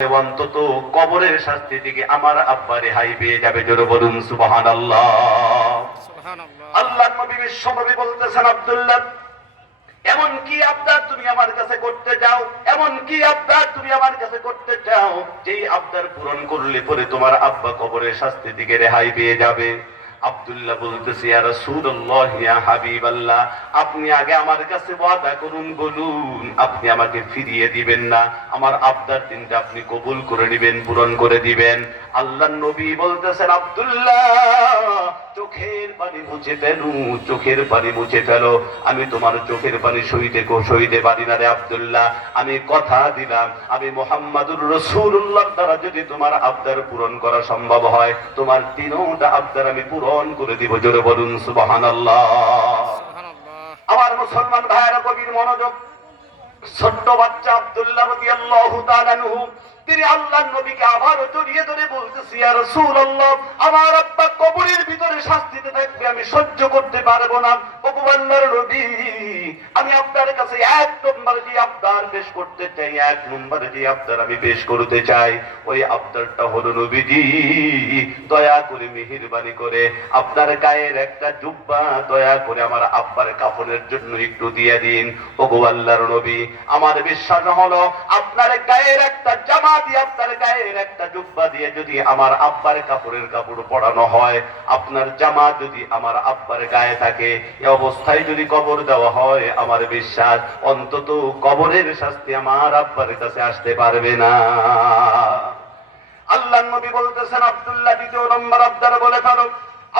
অন্তত কবরের শাস্তি থেকে আমার আব্বা রেহাই পেয়ে যাবে। জোরে বলুন সুবহানাল্লাহ। আল্লাহর নবী বিশ্বনবী বলতেছেন, আব্দুল্লাহ, এমন কি আবদার তুমি আমার কাছে করতে চাও, এমন কি আবদার তুমি আমার কাছে করতে চাও যেই আবদার পূরণ করলে পরে তোমার আব্বা কবরের শাস্তি থেকে রেহাই পেয়ে যাবে? আব্দুল্লাহ বলতেছে, ইয়া রাসূলুল্লাহ, ইয়া হাবিবাল্লাহ, আপনি আগে আমার কাছে ওয়াদা করুন, বলুন আপনি আমাকে ফিরিয়ে দিবেন না, আমার আবদার তিনটা আপনি কবুল করে নেবেন, পূরণ করে দিবেন। আল্লাহর নবী বলতেছেন, আব্দুল্লাহ, চোখের পানি মুছে ফেলো, চোখের পানি মুছে ফেলো। আমি তোমার চোখের পানি সইতে পারি না রে আব্দুল্লাহ। আমি কথা দিলাম, আমি মুহাম্মাদুর রাসূলুল্লাহর দ্বারা যদি তোমার আবদার পূরণ করা সম্ভব হয়, তোমার তিনটা আবদার আমি পূরণ করে দিব। জোরে বলুন সুবহানাল্লাহ। আমার মুসলমান ভাইরা, কবির মনোযোগ। ছোট্ট বাচ্চা আব্দুল্লাহ রাদিয়াল্লাহু তাআলা আনহু, তিনি আল্লাহর নবীকে আবারও জড়িয়ে ধরে বলতেছে, ইয়া রাসূলুল্লাহ, আমার আব্বা কবরের ভিতরে শাস্তিতে থাকবে, আমি সহ্য করতে পারবো না। ওগো আল্লাহর নবী, আমি আপনার কাছে এক নম্বরে যে আবদার পেশ করতে চাই, এক নম্বরে যে আবদার আমি পেশ করতে চাই, ওই আবদারটা হলো, নবীজি, দয়া করে মেহেরবানি করে আপনার গায়ের একটা জুব্বা দয়া করে আমার আব্বার কাফনের জন্য একটু দিয়ে দিন। ওগো আল্লাহর নবী, আমার বিশ্বাস হলো আপনার গায়ের একটা জামা দিয়ে, আপনার গায়ের একটা জুব্বা দিয়ে যদি আমার আব্বার কাপড়ের কাপড় পরানো হয়, আপনার জামা যদি আমার আব্বার গায়ে থাকে, এই অবস্থায় যদি কবর দেওয়া হয়, আমার বিশ্বাস অন্তত কবরের শাস্তি আমার আব্বার কাছে আসতে পারবে না। আল্লাহর নবী বলতেছেন, আব্দুল্লাহ, দ্বিতীয় নম্বর আবদার বলে ফেলো।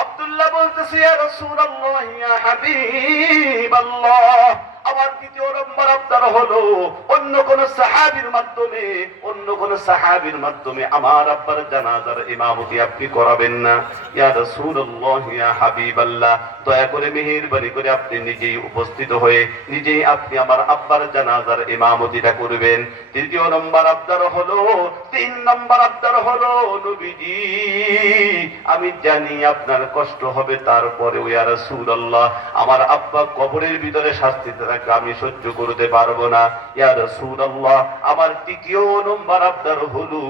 আব্দুল্লাহ বলতেছে, ইয়া রাসূলুল্লাহ, ইয়া হাবিবাল্লাহ, আমার দ্বিতীয় নম্বর আবদার হলো, অন্য কোন সাহাবীর মাধ্যমে, অন্য কোন সাহাবীর মাধ্যমে আমার আব্বার জানাজার ইমামতি আপনি করাবেন না। ইয়া রাসূলুল্লাহ, ইয়া হাবিবাল্লাহ, দয়া করে মেহেরবানি করে আপনি নিজেই উপস্থিত হয়ে নিজেই আপনি আমার আব্বার জানাজার ইমামতিটা করবেন। তৃতীয় নম্বর আবদার হলো, তিন নম্বর আবদার হলো, নবীজি, আমি জানি আপনার কষ্ট হবে, তারপরে ইয়া রাসূলুল্লাহ, আমার আব্বা কবরের ভিতরে শাস্তিতে থাকবে, আমি সহ্য করতে পারবো না। ইয়া রাসূলুল্লাহ, আমার তৃতীয় নম্বর আবদার হলো,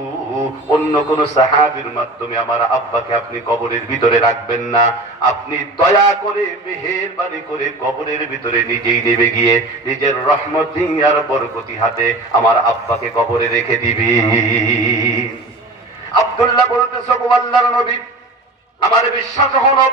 অন্য কোন সাহাবীর মাধ্যমে আমার আব্বাকে আপনি কবরের ভিতরে রাখবেন না, আপনি দয়া করে মেহেরবানি করে কবরের ভিতরে নিজেই নেমে গিয়ে নিজের রহমতি আর বরকতি হাতে আমার আব্বাকে কবরে রেখে দিবি। আব্দুল্লাহ বলতেছে, গো আল্লাহর নবী, আমার বিশ্বাস হলো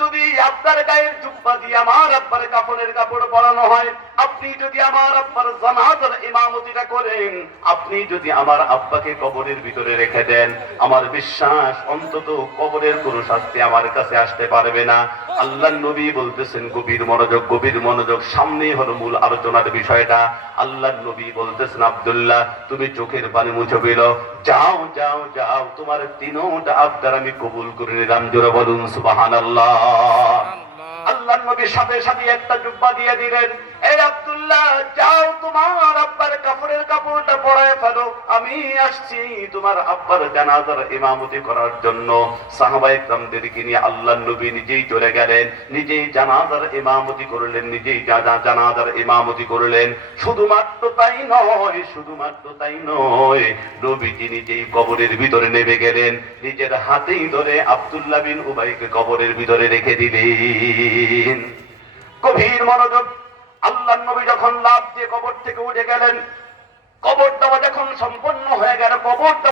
যদি আপনার গায়ের জুব্বা দিয়ে আমার আব্বার কাফনের কাপড় পরানো হয়, আপনি যদি আমার আব্বার জানাজার ইমামতিটা করেন, আপনি যদি আমার আব্বাকে কবরের ভিতরে রেখে দেন, আমার বিশ্বাস অন্তত কবরের কোনো শাস্তি আমার কাছে আসতে পারবে না। আল্লাহর নবী বলতেছেন, গভীর মনোযোগ, গভীর মনোযোগ, সামনেই হলো মূল আলোচনার বিষয়টা। আল্লাহর নবী বলতেছেন, আব্দুল্লাহ, তুমি চোখের পানি মুছে ফেলো, যাও যাও যাও, তোমার তিনটা আবদার আমি কবুল করে নিলাম। জোরে বলুন সুবহানাল্লাহ। আল্লাহর নবী সাথে সাথে একটা জুব্বা দিয়ে দিলেন, এই আব্দুল্লাহ, যাও তোমার আব্বার কাফনের কাপড়টা পরায় ফেলো, আমি আসছি তোমার আব্বার জানাজার ইমামতি করার জন্য। সাহাবায়ে কেরামদেরকে নিয়ে আল্লাহর নবী নিজেই চলে গেলেন, নিজেই জানাজার ইমামতি করলেন, নিজেই জানাজার ইমামতি করলেন। শুধুমাত্র তাই নয়, শুধুমাত্র তাই নয়, নবীজি নিজেই কবরের ভিতরে নেমে গেলেন, নিজের হাতেই ধরে আব্দুল্লাহ বিন উবাইকে কবরের ভিতরে রেখে দিলেন। গভীর মনোযোগ। আল্লাহর নবী যখন লাফ দিয়ে কবর থেকে উঠে গেলেন, কবর দেওয়া যখন সম্পন্ন হয়ে গেল, কবর